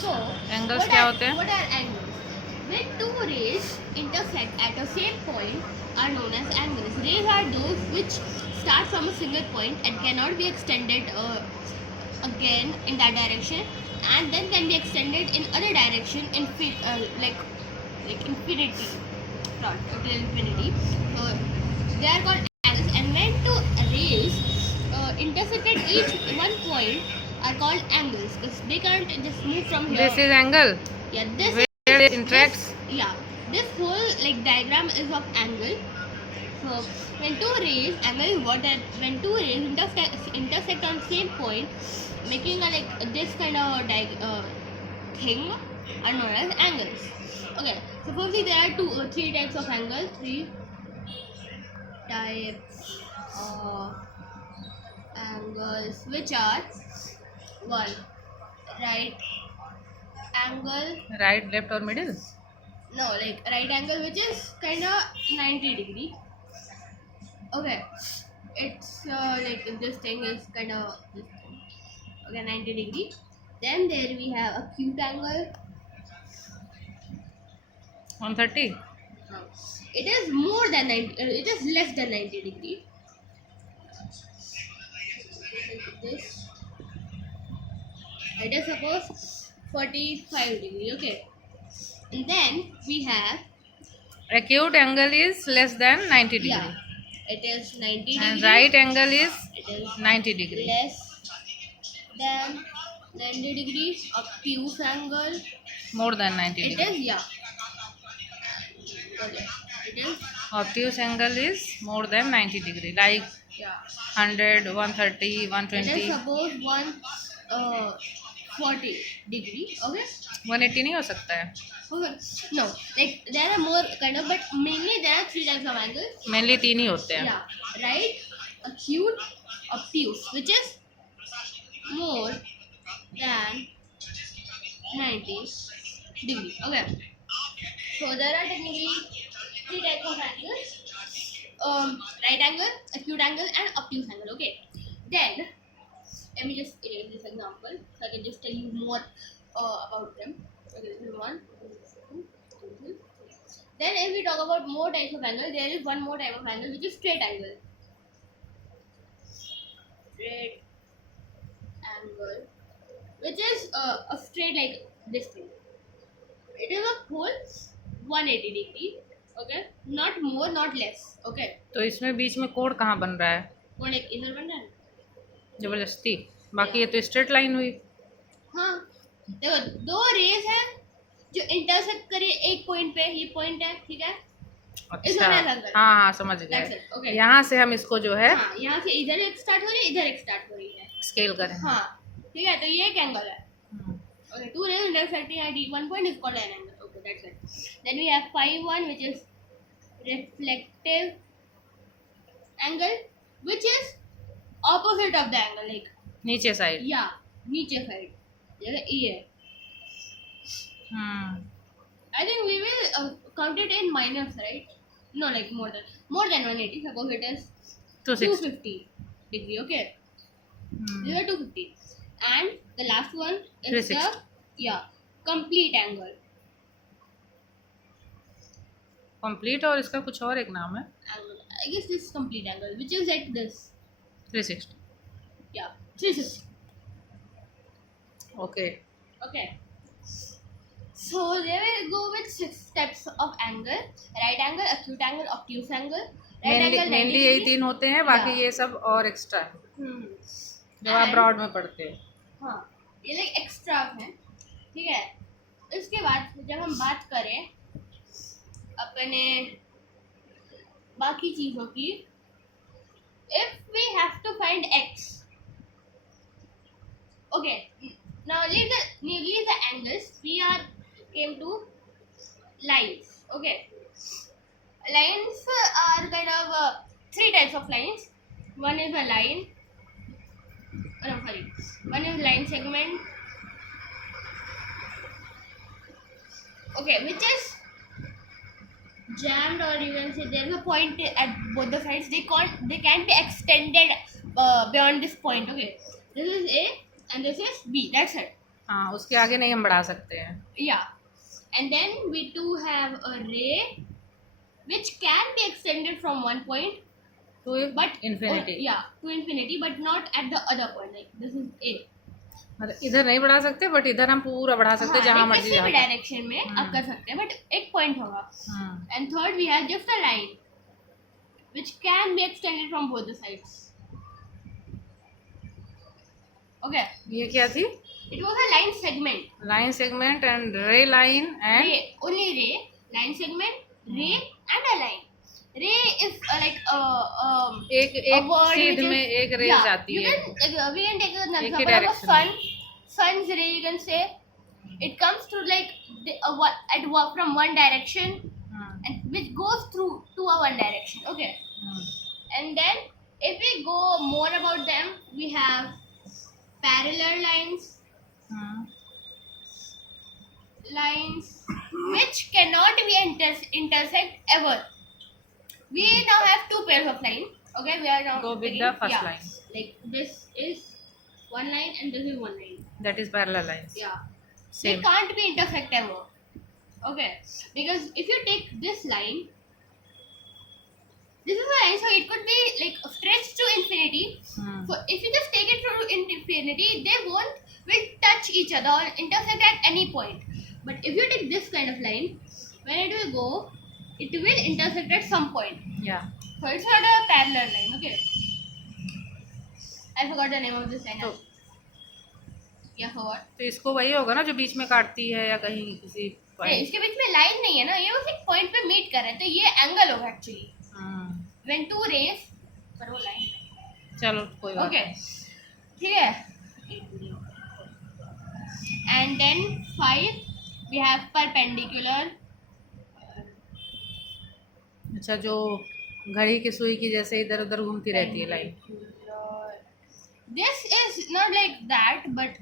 So angles क्या होते हैं? what are angles? When two rays intersect at a same point are known as angles. Rays are those which start from a single point and cannot be extended again in that direction, and then can be extended in other direction like infinity, not till infinity. So they are called angles. And when two rays intersect at each one point are called angles because they can't just move from here. This is angle Yeah, this where it is interacts. this whole like diagram is of angle. So when two rays, angle is what that when two rays intersect on same point, making a like this kind of thing are known as angles. Okay, supposedly there are three types of angle. Three types of angles, which are one, right angle. Right, left और middle. No, like right angle, which is kind of 90 degree. Okay, it's like this thing is kind of this thing. Okay, 90 degree. Then there we have acute angle. 130. No, it is more than 90. It is less than 90 degree. Like this. It is suppose 45 degree. Okay, and then we have Acute angle is less than 90 degree. yeah, it is 90 And degree. right angle is It is 90 degree. less than 90 degree. Obtuse angle, More than 90 it degree. is okay, it is Obtuse angle is more than 90 degree. Like 100, 130, it is 120. suppose 40 degree. Okay, 180 नहीं हो सकता है. okay, no, like there are more kind of, but mainly there are three types of angles. Mainly तीन ही होते हैं. Yeah, right, acute, obtuse, which is more than 90 degree. Okay, so there are technically three types of angles: right angle, acute angle, and obtuse angle. Okay, then let me just erase this example so I can just tell you more about them. Okay, this is one. This is two. This is. Then if we talk about more types of angle, there is one more type of angle which is straight angle. Straight angle, which is a straight like this thing. It is a full 180 degree. Okay, not more, not less. Okay, तो इसमें बीच में code कहाँ बन रहा है? वो like इधर बन रहा है. जबरदस्ती. बाकी ये तो स्ट्रेट लाइन हुई. हाँ, देखो दो रेस है जो इंटरसेक्ट करे एक पॉइंट पे. ये पॉइंट है, ठीक है. अच्छा, angle. हाँ हाँ समझ That's गए. it. Okay. यहाँ से हम इसको जो है हाँ, यहाँ से इधर एक स्टार्ट हो रही है, इधर एक स्टार्ट हो रही है. स्केल करें. हाँ, ठीक है. तो ये एक एंगल है. Okay, two rays intersecting at one point is called an angle. Okay, that's it. Then we have 5-1, which is reflective angle, which is opposite of the angle. Like नीचे साइड. yeah, नीचे side. जैसे ये है. I think we will count it in minus, right? No, like more than 180. Suppose it is 250 degree. Okay, these are 250, and the last one is 360. the complete angle. Complete और इसका कुछ और एक नाम है. Angle. I guess this is complete angle, which is like this. 360. Yeah, 360. Okay. Okay. So there we go with 6 types of angle: right angle, acute angle, obtuse angle. Right angle 90 mainly यही degree. तीन होते हैं. बाकी Yeah. ये सब और extra है जो आप And- ब्रॉड में पढ़ते हैं. हाँ, ये लाइक एक्स्ट्रा है, ठीक है. इसके बाद जब हम बात करें अपने बाकी चीजों की, if we have to find x, okay, now leave the angles. We came to lines. Okay, lines are kind of 3 types of lines. One is a line. Oh, no, sorry. One is line segment. Okay, which is jammed, or you can say there's a point at both the sides. They can't be extended beyond this point. Okay, this is A and this is B. That's it. हाँ, उसके आगे नहीं हम बढ़ा सकते हैं। Yeah. And then we do have a ray which can be extended from one point, तो but infinity, yeah, to infinity, but not at the other point. Like this is A. मतलब इधर नहीं बढ़ा सकते, बट इधर हम पूरा बढ़ा सकते हैं जहाँ like मर्जी किसी भी जाकर। डायरेक्शन में आप कर सकते हैं, बट एक पॉइंट होगा. हाँ, And third, we have just a line which can be extended from both the sides. Okay. ये क्या थी? It was a line segment. Line segment and ray line and Ray, only ray, line segment, ray, and a line. Ray is like एक a word सीध which is- में एक raise yeah, आती you है। can we can take an एक ही example of a direction sun. Sun's ray, you can say it comes through like from one direction हाँ, and which goes through to a one direction. Okay. हाँ, And then if we go more about them, we have parallel lines which cannot be intersect ever. We now have two pairs of lines. Okay, we are now Go with taking- the first yeah, line. Like this is one line and this is one line. that is parallel lines. Yeah. Same. They can't be intersect ever. Okay, because if you take this line, this is a line, so it could be like stretched to infinity. हाँ, So if you just take it to infinity, they will touch each other or intersect at any point. But if you take this kind of line, when it will go, it will intersect at some point. yeah. So it's not a parallel line. Okay. I forgot the name of this line. तो Yeah, forgot. तो इसको वही होगा ना जो बीच में काटती है या कहीं किसी नहीं, point? इसके बीच में लाइन नहीं है ना, ये बस एक पॉइंट पे मीट कर रहे हैं, तो ये एंगल होगा एक्चुअली. हाँ, When two rays, पर वो लाइन. चलो कोई बात Okay. नहीं। ठीक है. And then 5 we have perpendicular. अच्छा, जो घड़ी की सुई की जैसे इधर उधर घूमती रहती है line. This is not like that, but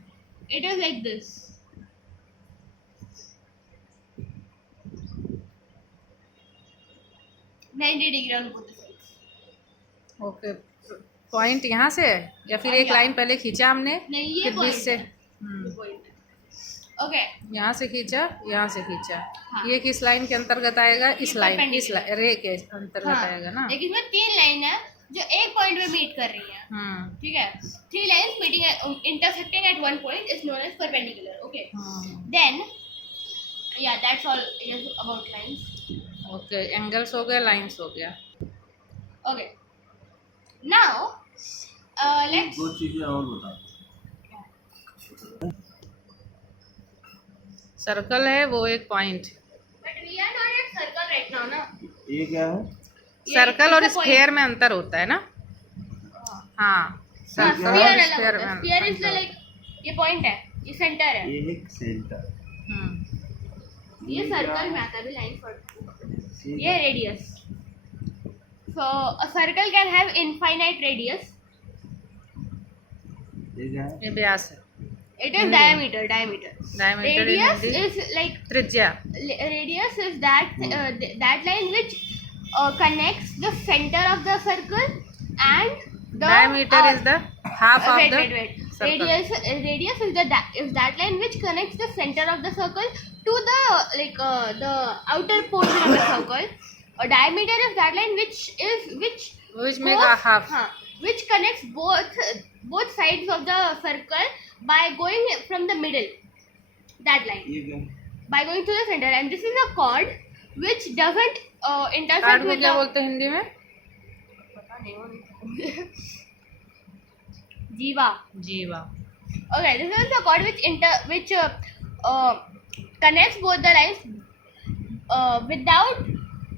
it is like this. $90 on both the sides. Okay, point यहाँ से है या फिर एक या- लाइन पहले खींचा हमने, नहीं, ये फिर बीच point से है. Point. Okay. यहाँ से खींचा, यहाँ से खींचा। हाँ. ये किस लाइन के अंतर्गत आएगा? इस ये लाइन, इस perpendicular. रे के अंतर्गत हाँ, आएगा ना। लेकिन इसमें 3 लाइन है जो एक पॉइंट पे मीट कर रही है. हाँ, ठीक है. 3 lines meeting intersecting at one point is known as perpendicular. Okay. हाँ, Then yeah, that's all it is about lines. Okay, angles हो गया, लाइंस हो गया। Okay. Now let's दो चीजें और बता। सर्कल है वो एक point. but we are not at circle right now ना. ये क्या है? सर्कल और it's a point. स्फेयर में अंतर होता है ना। हाँ, हाँ, सर्कल sphere और अलग स्फेयर होता है. में Sphere is अंतर। like ये पॉइंट है, ये सेंटर है. ये एक सेंटर। ये सर्कल में आता है लाइन पर. ये radius. So a circle can have infinite radius. ये क्या है? ये व्यास है। It is diameter. Diameter in Radius Hindi? is like त्रिज्या। radius is that that line which connects the center of the circle and the Diameter is the half of wait. the circle. Radius is that line which connects the center of the circle to the the outer portion of the circle. A diameter is that line Which make a half. which connects both sides of the circle by going from the middle. That line. ये क्या है? By going to the center, and this is a chord which doesn't intersect card को with क्या the बोलते हैं हिंदी में? पता नहीं वो जीवा. जीवा। Okay, this is the chord which connects both the lines without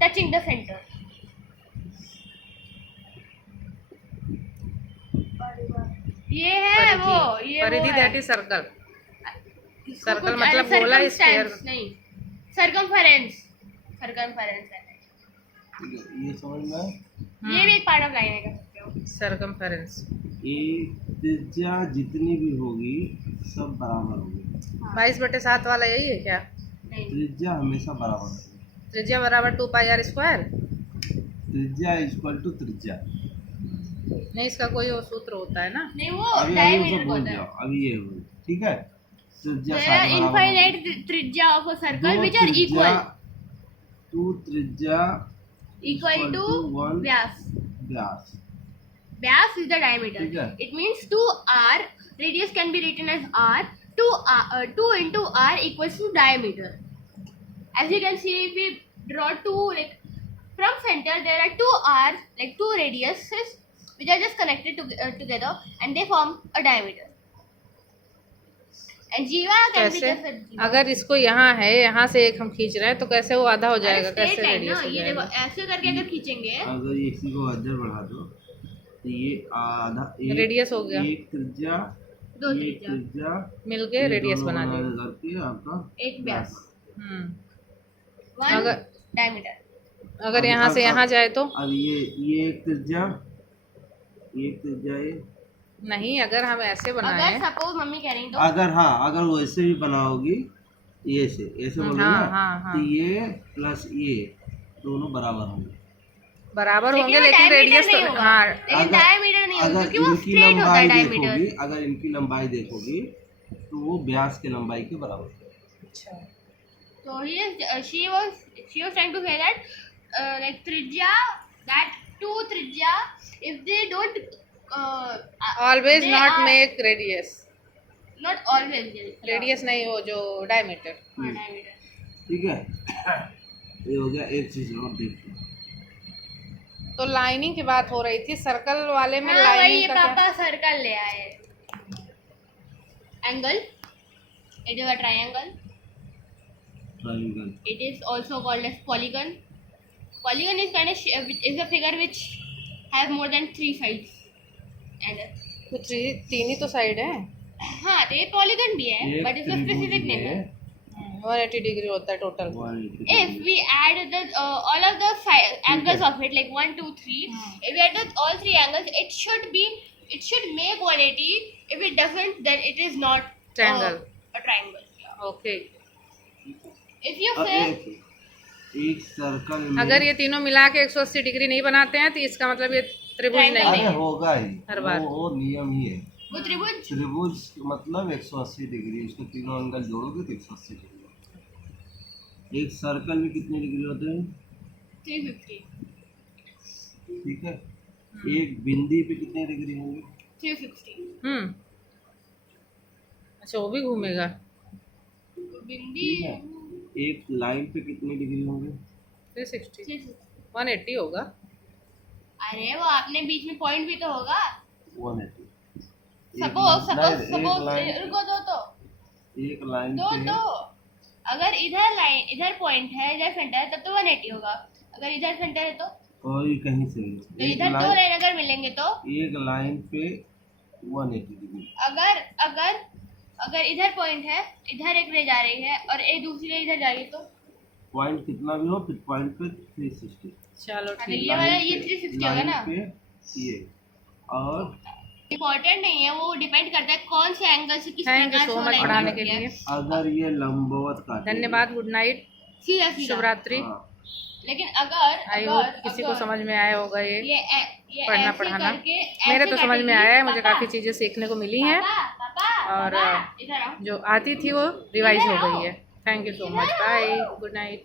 touching the center. ये है वो ये परिधि वो दैट है. Is circle. इसको सर्कल कुछ- मतलब अरे, गोला, circumstance स्फेयर। नहीं, circumference है. ये समझ में आया? ये भी एक पार्ट ऑफ लाइन है, कह सकते हो. सर्कमफेरेंस। ये त्रिज्या जितनी भी होगी सब बराबर होगी। 22/7 वाला यही है क्या? नहीं. त्रिज्या हमेशा बराबर होगी। त्रिज्या बराबर 2πr²। त्रिज्या इक्वल टू त्रिज्या। नहीं, इसका कोई और सूत्र होता है ना। नहीं वो अभी उसे डायमीटर भूल होता है. जाओ, अभी ये हो, ठीक है। त्रिज्या there 7 are बराबर infinite त्रिज्या of a circle दो which are त्रिज्या, equal 2 त्रिज्या equal to 1 Vyas. Vyas. Vyas is the diameter. ठीक है. It means 2r. Radius can be written as r. 2 into r equals to diameter. As you can see, if we draw two, like from center, there are two r, like two radiuses, which are just connected together, and they form a diameter. And Jiva can be कैसे? just a Jiva. अगर इसको यहाँ है, यहाँ से एक हम खींच रहे हैं तो कैसे वो आधा हो जाएगा, अरे straight कैसे line रेडियस ना, हो ये देखो जाएगा? ऐसे करके अगर खींचेंगे, अगर ये इसी को अदर बढ़ा दो तो ये आधा रेडियस हो गया. एक त्रिज्या, दो एक त्रिज्या, त्रिज्या मिलके रेडियस बना देगा. करके आपका एक व्यास, हम्म. one अगर- diameter. अगर यहाँ से यहाँ जाए तो अब ये एक त्रिज्या, एक त्रिज्या ये. नहीं, अगर हम ऐसे अगर बनाए. सपोज मम्मी कह रही तो अगर हाँ, अगर वैसे भी बनाओगी ये से ऐसे बोलो हाँ, ना, हाँ, हाँ. तो ये प्लस ये दोनों बराबर होंगे. बराबर लेकिन होंगे, वो लेकिन diameter रेडियस नहीं तो होगा. हाँ. लेकिन अगर- डायमीटर नहीं होगा अगर क्योंकि वो इनकी स्ट्रेट होता है लंबाई डायमीटर. देखोगी, अगर इनकी लंबाई देखोगी तो वो व्यास की लंबाई के बराबर है. अच्छा. So she was trying to say that like trivia, that two trivia, if they don't always they not are- make radius. not always radius नहीं हो जो डायमीटर. हाँ, diameter. ठीक है. ये हो गया. एक चीज और देखिए, तो लाइनिंग की बात हो रही थी, सर्कल वाले में हाँ, वही लाइनिंग ये का क्या? पापा सर्कल ले आए. Angle, it is a triangle. Triangle. It is also called as polygon. Polygon is kind of is a figure which have more than 3 sides. And तो तीन ही तो साइड है. हाँ, तो ये polygon भी है, एक but इसका specific name है. 180 डिग्री होता है total. 180 If we add the all of the angles of it, like 1, 2, 3, if we add all three angles, it should make 180. If it doesn't, then it is not Triangle. a triangle. Yeah. Okay. If you अब say एक circle में अगर ये तीनों मिला के 180 degree नहीं बनाते हैं तो इसका मतलब ये त्रिभुज Triangle नहीं अरे है. होगा ही, हर बार. वो नियम ही है. वो त्रिभुज त्रिभुज मतलब 180 डिग्री, उसके तीनों एंगल जोड़ोगे तो 180 डिग्री. एक सर्कल में कितने डिग्री होते हैं? 350, ठीक है. एक बिंदी पे कितने डिग्री होंगे? 360. अच्छा, वो भी घूमेगा. बिंदी ठीक है. एक लाइन पे कितने डिग्री होंगे? 360. 360. 180 होगा. अरे वो आपने बीच में पॉइंट भी तो होगा. 180. सपोज लाइन रुको तो एक लाइन दो पे दो अगर इधर पॉइंट है, इधर सेंटर है, तब तो 180 होगा. अगर इधर सेंटर है तो कोई कहीं से भी तो इधर दो लाइन अगर मिलेंगे तो एक लाइन पे 180 डिग्री. अगर इधर पॉइंट है, इधर एक रे जा रही है और एक दूसरी रे इधर जा रही है तो पॉइंट कितना भी हो, फिर पॉइंट पे 360. चलो तो ठीक. ये वाला ये 360 होगा ना. पे ये और इम्पोर्टेंट नहीं है, वो डिपेंड करता है कौन से एंगल से किस थैंक यू प्रकार सो से मच line पढ़ाने बनती के है. लिए. अगर ये लंबवत का धन्यवाद. Good night. सीधा शुभ रात्रि. लेकिन अगर आई होप किसी को समझ में आया होगा ये ये पढ़ना ऐसे पढ़ाना. करके मेरे ऐसे तो समझ में कटेगी. आया है, मुझे पापा, काफ़ी चीज़ें सीखने को मिली हैं पापा, और पापा, इधर आओ. जो आती थी वो रिवाइज हो गई है. Thank you so much. Bye. Good night.